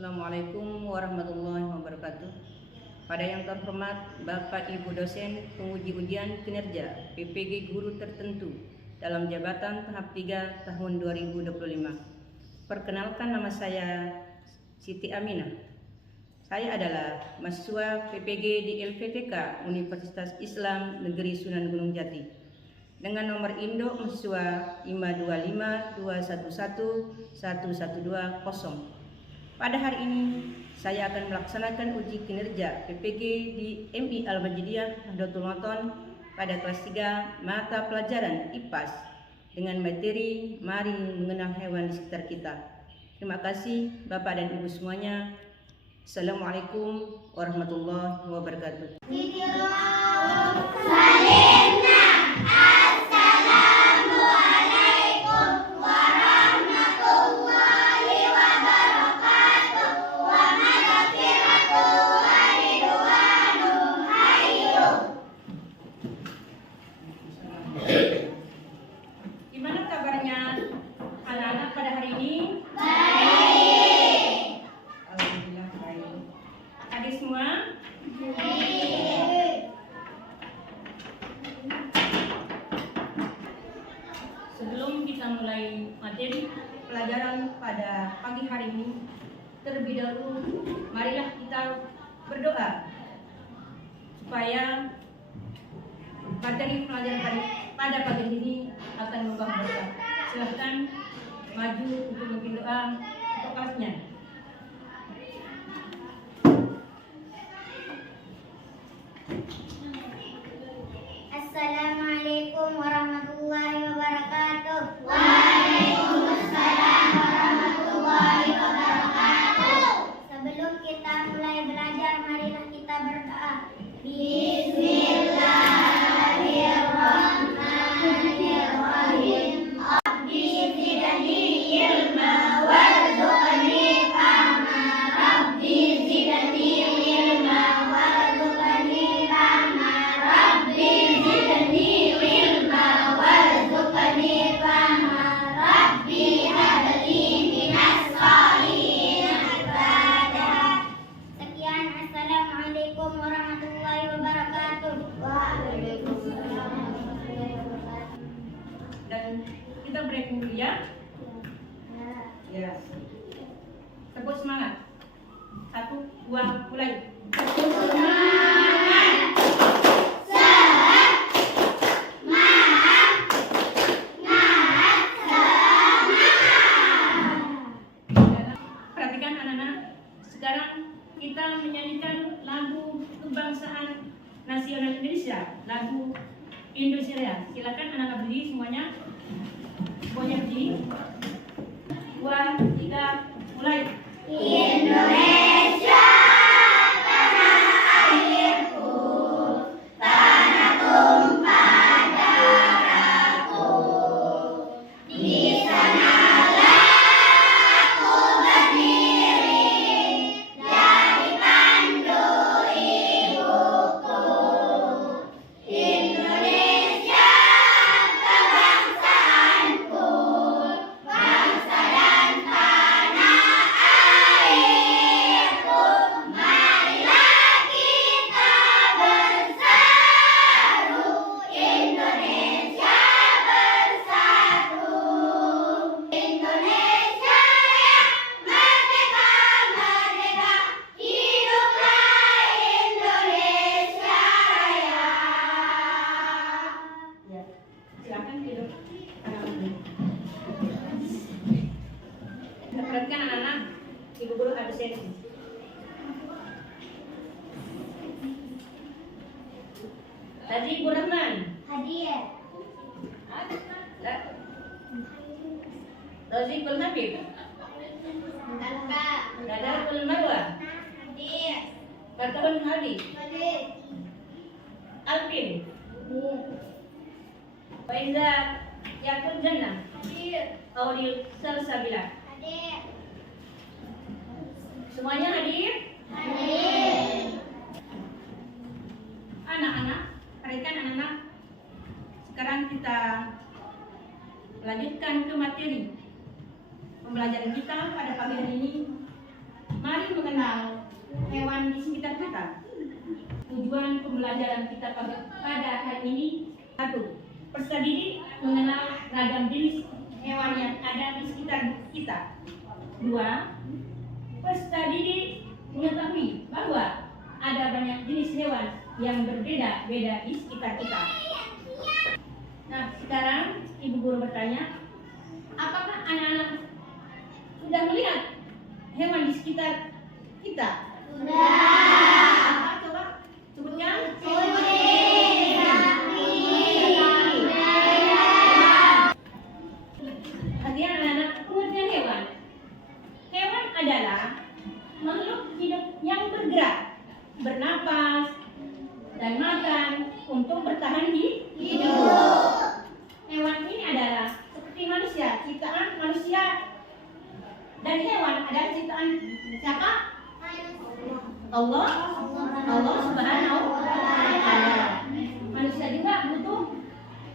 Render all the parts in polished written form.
Assalamualaikum warahmatullahi wabarakatuh. Pada yang terhormat Bapak Ibu dosen penguji ujian kinerja PPG guru tertentu dalam jabatan tahap 3 tahun 2025. Perkenalkan, nama saya Siti Aminah. Saya adalah mahasiswa PPG di LPTK Universitas Islam Negeri Sunan Gunung Jati dengan nomor induk mahasiswa 52521112120. Pada hari ini, saya akan melaksanakan uji kinerja PPG di MI Al-Majidiyah Nahdlatul Ulama pada kelas 3 mata pelajaran IPAS dengan materi Mari Mengenal Hewan di Sekitar Kita. Terima kasih Bapak dan Ibu semuanya. Assalamualaikum warahmatullahi wabarakatuh. Gimana kabarnya anak-anak pada hari ini? Baik. Alhamdulillah baik. Adik semua? Baik. Sebelum kita mulai materi pelajaran pada pagi hari ini, terlebih dahulu marilah kita berdoa supaya materi pelajaran pada pagi ini akan membawa berkah. Silahkan maju untuk memimpin doa untuk kelasnya. Assalamualaikum warahmatullahi wabarakatuh. Waalaikumsalam warahmatullahi wabarakatuh. Sebelum kita mulai belajar, marilah kita berdoa. Bismillahirrahmanirrahim. Rabbi zidni ilma warzuqni fahma. Rabbi zidni ilma warzuqni fahma. Rabbi zidni ilma warzuqni fahma. Rabbi habli minas shalihin ibadah. Sekian, assalamualaikum warahmatullahi wabarakatuh. Waalaikumsalam warahmatullahi wabarakatuh. Dan kita break dulu ya. Ya. Tepuk semangat. 1, 2, mulai. Perhatikan anak-anak, sekarang kita menyanyikan lagu kebangsaan nasional Indonesia, lagu Indonesia. Silakan anak-anak berdiri semuanya. Semuanya berdiri. 2, 3, mulai. Indonesia, tanah airku, tanah tumpah darahku. Di sanalah aku berdiri, dari pandu ibuku. Indonesia, kebangsaanku, bangsa dan tanah airku. Marilah kita bersatu, Indonesia bersatu. Indonesia Raya, merdeka, merdeka, hiduplah Indonesia Raya. Ya. Silakan duduk. Anak-anak berdiri. Perhatikan anak-anak, ibu guru absensi. Tadi Ibu Rahman. Hadir. Rozikul Habib. Kakak. Dadarul Marwah. Hadir. Kartawan Hadi. Hadir. Alvin. Hadir. Faiza Yakul Jannah. Hadir. Auril Salsabila. Hadir. Semuanya hadir? Hadir. Anak-anak, perhatikan anak-anak. Sekarang kita lanjutkan ke materi pembelajaran kita pada pagi hari ini. Mari mengenal hewan di sekitar kita. Tujuan pembelajaran kita pada hari ini: 1. Peserta didik mengenal ragam jenis hewan yang ada di sekitar kita. 2. Peserta didik mengetahui bahwa ada banyak jenis hewan yang berbeda-beda di sekitar kita. Nah, sekarang Ibu Guru bertanya, apakah anak-anak sudah melihat hewan di sekitar kita? Apa? Coba sebutkan. Artinya anak-anak pengertian hewan. Hewan adalah makhluk hidup yang bergerak, bernapas, dan makan untuk bertahan hidup. Hewan ini adalah seperti manusia, ciptaan manusia, dan hewan adalah ciptaan siapa? Allah Subhanahu wa Ta'ala. Manusia juga butuh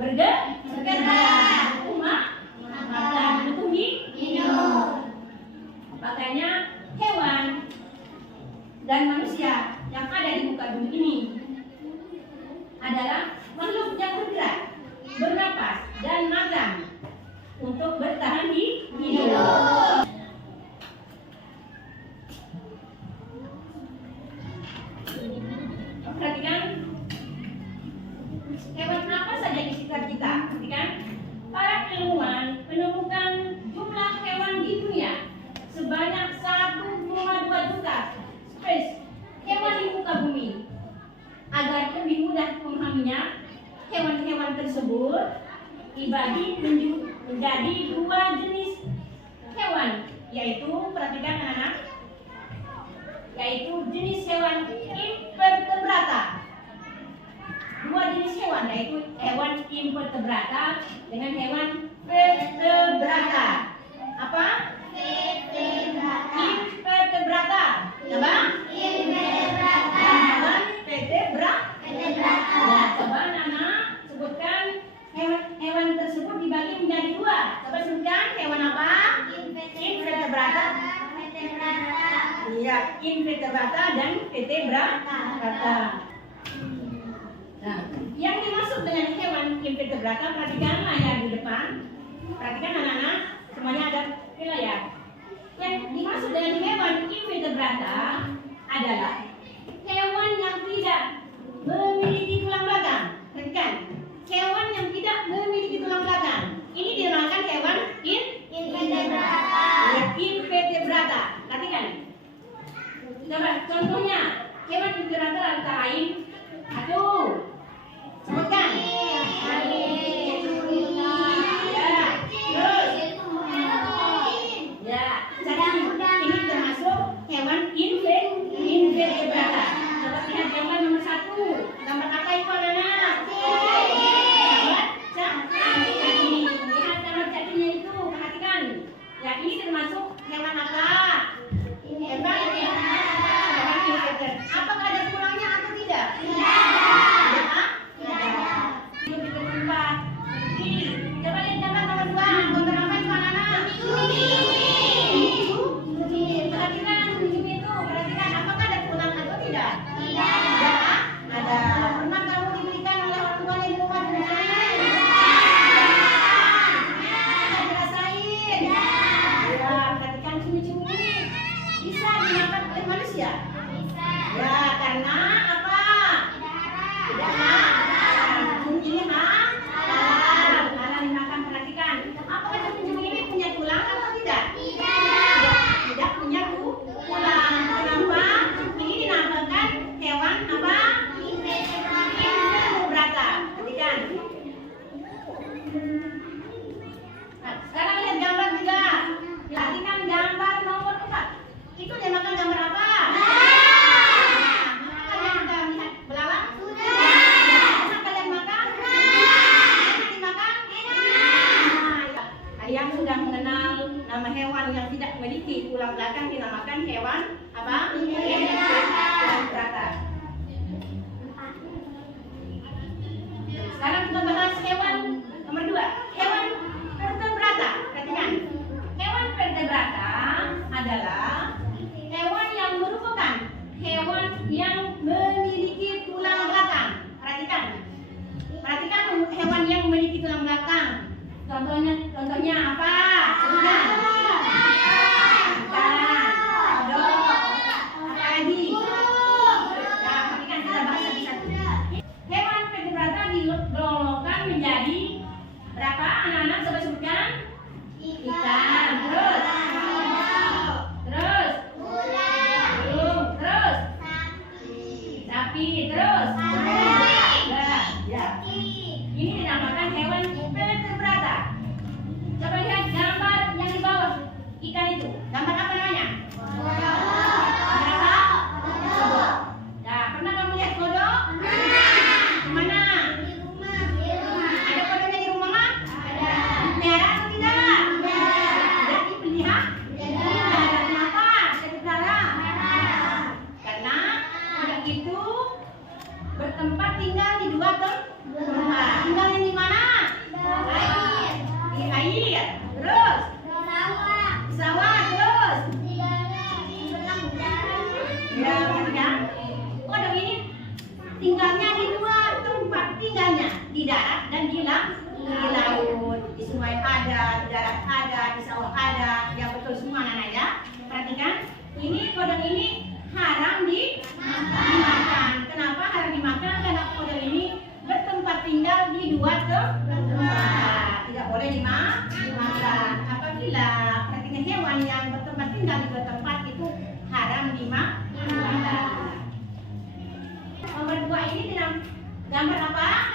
bergerak, butuh makan, butuh hidup. Makanya hewan dan manusia yang ada di muka bumi ini adalah makhluk yang bergerak, bernapas, dan makan untuk bertahan hidup. Perhatikan hewan apa saja di sekitar kita. Perhatikan, para ilmuwan menemukan jumlah hewan di dunia sebanyak 1,2 juta spesies hewan di muka bumi. Agar lebih mudah memahaminya, hewan-hewan tersebut dibagi menjadi 2 jenis hewan, yaitu, perhatikan anak-anak, yaitu jenis hewan invertebrata. 2 jenis hewan, yaitu hewan invertebrata dengan hewan vertebrata. Apa? Invertebrata. Coba? Invertebrata. Nah, coba Nana sebutkan hewan tersebut dibagi menjadi 2. Coba sebutkan hewan apa? Invertebrata. Iya, invertebrata dan vertebrata. Nah, yang dimaksud dengan hewan invertebrata, perhatikan layar di depan. Perhatikan anak-anak, semuanya ada di layar. Yang dimaksud dengan hewan invertebrata adalah hewan yang tidak memiliki tulang belakang. Perhatikan, hewan yang tidak memiliki tulang belakang. Ini dinamakan hewan invertebrata. Ya, invertebrata. Perhatikan. Coba contohnya, hewan invertebrata antara lain, sebutkan. Ini termasuk hewan invertebrata. Coba lihat gambar nomor 1. Gambar apa itu anak-anak? Cacing. Lihat gambar cacingnya itu, perhatikan. Ya, ini termasuk hewan apa? Hewan invertebrata. Apakah ada tulangnya atau tidak? Tidak. Hidup di tempat. Coba lihat gambar nomor 2. Gambar apa itu anak-anak? Perhatikan itu. Perhatikan, apakah ada tulang atau tidak? Tidak. Ada. Pernah kamu diberikan oleh orang tua di rumah dengan dirasain? Ya, perhatikan cumi-cumi ini bisa dimakan oleh manusia. Ya, karena apa? Tidak halal. Cumi ini halal dimakan. Perhatikan, apakah cumi-cumi ini punya tulang atau tidak? Tidak punya tulang. Kenapa? Ini dinamakan hewan apa? Invertebrata. Perhatikan. Nah, sekarang lihat gambar juga. Perhatikan gambar nomor 4. Itu dinamakan gambar apa? Kalian sudah melihat belalang? Pernah kalian makan? Enak dimakan? Kalian sudah mengenal nama hewan yang tidak memiliki tulang belakang dinamakan hewan apa? Invertebrata. Sekarang kita bahas hewan nomor 2, hewan vertebrata. Perhatikan, hewan vertebrata adalah hewan yang Contohnya apa? Sebutkan. Ikan, kodok, apa lagi? Ya, tapi kan kita bahas satu-satu. Hewan vertebrata digolongkan menjadi berapa anak-anak? Coba sebutkan. Ikan, terus sapi, terus ya. Ini dinamakan hewan vertebrata. Coba lihat gambar yang di bawah ikan itu. Gambar apa namanya? Apa? Kodok. Nah, pernah kamu lihat kodok? Di mana? Ada kodoknya di rumah? Ada. Pelihara atau tidak? Berarti pelihara? Kenapa? Pelihara? Karena kodok itu bertempat tinggal di dua tempat. Tinggalnya di mana? Di air. Terus? Di sawah. Terus? Ya, kan? Kodok ini tinggalnya di dua tempat tinggalnya, di darat dan di laut. Di sungai ada, di darat ada, di sawah ada. Ya betul semua anak-anak ya. Perhatikan, ini kodok ini haram dimakan. Kenapa haram dimakan? Karena kodok ini bertempat tinggal di dua tempat. Tidak boleh dimakan. Apabila perhatikan hewan yang bertempat tinggal di dua tempat itu haram dimakan. Nomor 2 ini dalam gambar apa?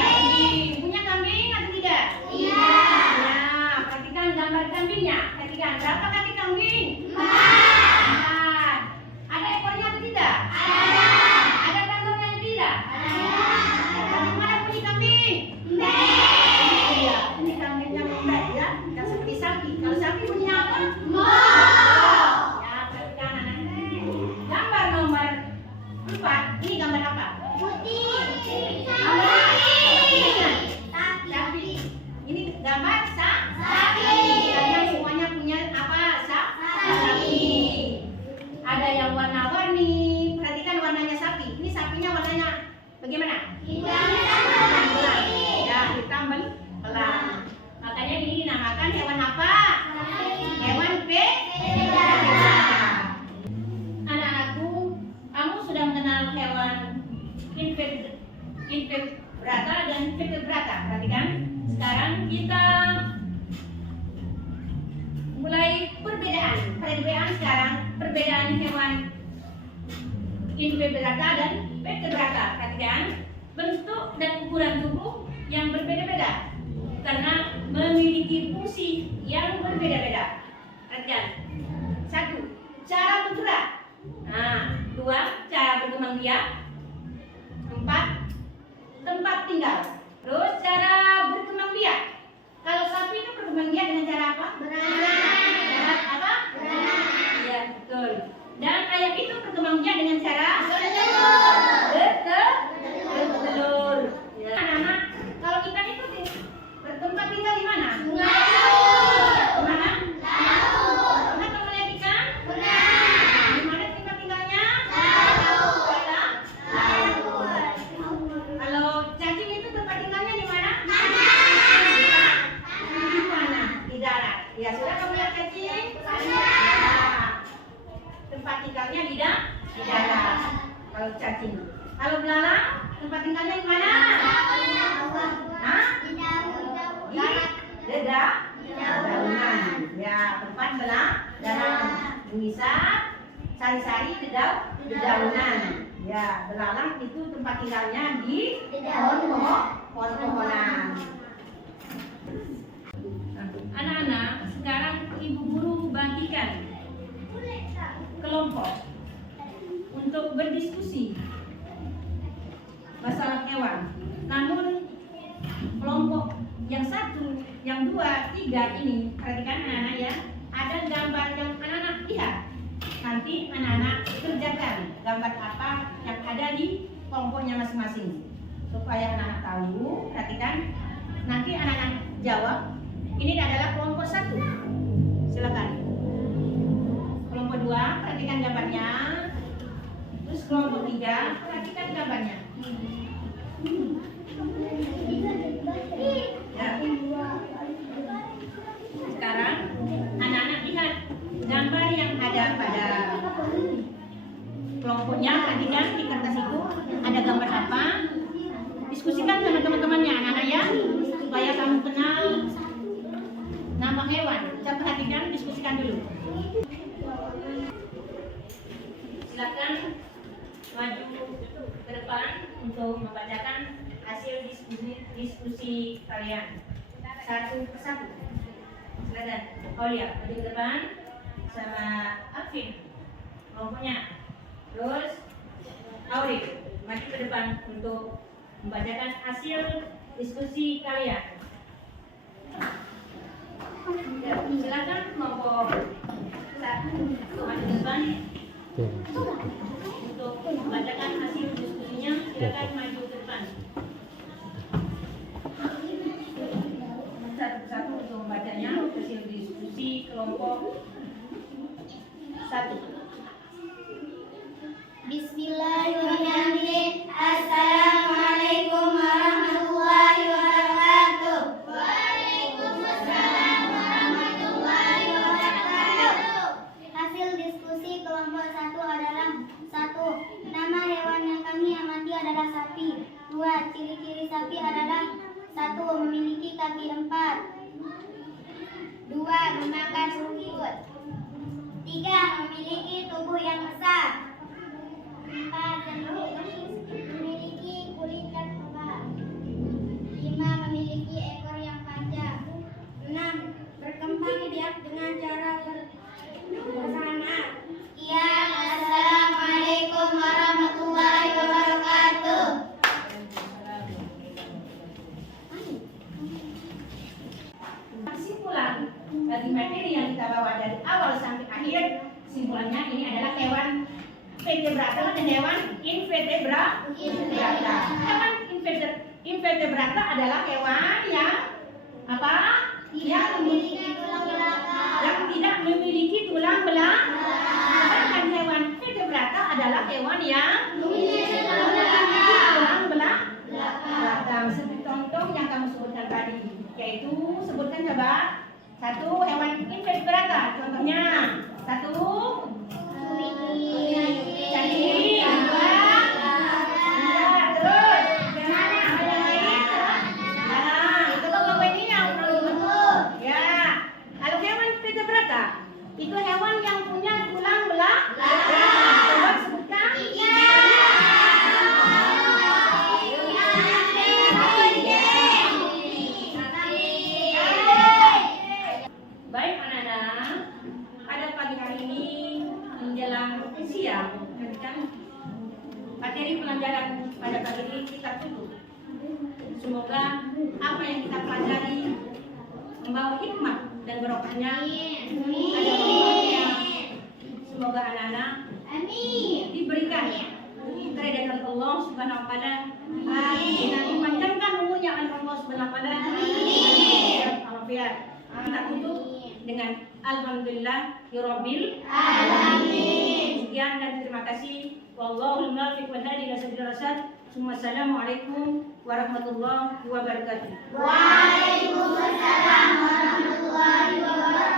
Kambing. Punya kambing atau tidak? Iya. Nah, perhatikan gambar kambingnya. Perhatikan berapa kaki kambing? 4. Ada ekornya atau tidak? Ada. Ada kandungnya atau tidak? Ada. Bagaimana bunyi kambing? Iya, bunyi kambingnya lembut ya. Tidak seperti sapi. Kalau sapi bunyinya apa? Ya, perhatikan anak-anak. Gambar nomor 4. Ini gambar apa? Sapi. Ini gambar sapi. Kalian semuanya punya apa? Sapi. Ada yang warna-warni. Perhatikan warnanya sapi. Ini sapinya warnanya bagaimana? Hitam. Ya, hitam belang. Makanya ini dinamakan hewan apa? Hewan vertebrata. Anak-anakku, kamu sudah mengenal hewan invertebrata dan vertebrata. Perhatikan. Sekarang kita mulai perbedaan. Sekarang perbedaan hewan invertebrata dan vertebrata. Perhatikan bentuk dan ukuran tubuh yang berbeda-beda karena memiliki fungsi yang berbeda-beda. Perhatikan. 1. Cara bergerak. Nah, 2. Cara berkembang biak. 4. Tempat tinggal. Terus cara berkembang biak. Kalau sapi itu berkembang biak dengan cara apa? Cara apa? Iya, betul. Dan ayam itu berkembang biak dengan cara bertelur. Ya. Anak-anak, kalau ikan itu bertempat tinggal di mana? Di mana? Pernah kamu lihat ikan? Di mana tempat tinggalnya? Kalau cacing itu tempat tinggalnya di mana? Di mana? Di darat. Ya, sudah kamu lihat cacing? Tempat tinggalnya di darat. Kalau cacing. Kalau belalang, tempat tinggalnya di mana? Di dedaunan. Ya, tempat belalang mengisap sari-sari dedaunan. Ya, belalang itu tempat tinggalnya di pohon-pohonan. Anak-anak, sekarang ibu guru bagikan kelompok untuk berdiskusi masalah hewan. Namun kelompok yang 1, yang 2, 3 ini, perhatikan anak-anak ya, ada gambar yang anak-anak lihat. Nanti anak-anak kerjakan gambar apa yang ada di kelompoknya masing-masing supaya anak-anak tahu. Perhatikan, nanti anak-anak jawab. Ini adalah kelompok 1. Silakan. Kelompok 2, perhatikan gambarnya. Terus kelompok 3, perhatikan gambarnya. Ya. gambar yang ada pada kelompoknya, perhatikan di kertas itu ada gambar apa? Diskusikan sama teman-temannya, anak-anak ya, supaya kamu kenal nama hewan. Coba perhatikan, diskusikan dulu. Silakan maju ke depan untuk membacakan hasil diskusi kalian satu persatu. Silakan, Aulia maju ke depan sama Alvin kelompoknya. Terus Auri maju ke depan untuk membacakan hasil diskusi kalian. Ya, silakan kelompok satu maju ke depan untuk membacakan hasil diskusinya. Silakan maju ke depan. Satu-satu untuk membacanya hasil diskusi kelompok satu. Bismillahirrahmanirrahim. Assalamualaikum warahmatullahi wabarakatuh. Waalaikumsalam warahmatullahi wabarakatuh. Hasil diskusi kelompok 1 adalah 1. Nama hewan yang kami amati adalah sapi. 2. Ciri-ciri sapi adalah 1. Memiliki kaki 4. 2. Memakan rumput. 3. Memiliki tubuh yang besar. 4. Memiliki kulit yang tebal. 5. Memiliki ekor yang panjang. 6. Berkembang biak dengan cara bersama. Sekian, assalamualaikum warahmatullahi wabarakatuh. Kesimpulan dari materi yang kita bawa dari awal sampai akhir, kesimpulannya ini adalah hewan vertebrata dan hewan invertebrata. Hewan invertebrata adalah hewan yang apa? Yang tidak memiliki tulang belakang. Sedangkan hewan vertebrata adalah hewan yang memiliki tulang belakang. Seperti contoh yang kamu sebutkan tadi, yaitu sebutkan coba. 1. Hewan invertebrata. Contohnya 1. Cacing. 2. Terus gimana? Apa yang lain? Itu kan bapak ini yang ya. Kalau hewan vertebrata itu hewan yang punya tulang belakang. Coba sebutkan. Baik anak-anak, pada pagi hari ini menjelang siang, kan materi pelajaran pada pagi ini kita tutup. Semoga apa yang kita pelajari membawa hikmah dan barokahnya. Ada manfaatnya. Semoga anak-anak diberikan keridhaan Allah Subhanahu wa taala dan dipanjangkan umurnya oleh Allah Subhanahu wa taala. Kita tutup dengan alhamdulillah rabbil alamin. Sekian dan terima kasih. Wallahul muwaffiq wal hadi ila sabilir rasyad. Assalamualaikum warahmatullahi wabarakatuh. Waalaikumsalam warahmatullahi wabarakatuh.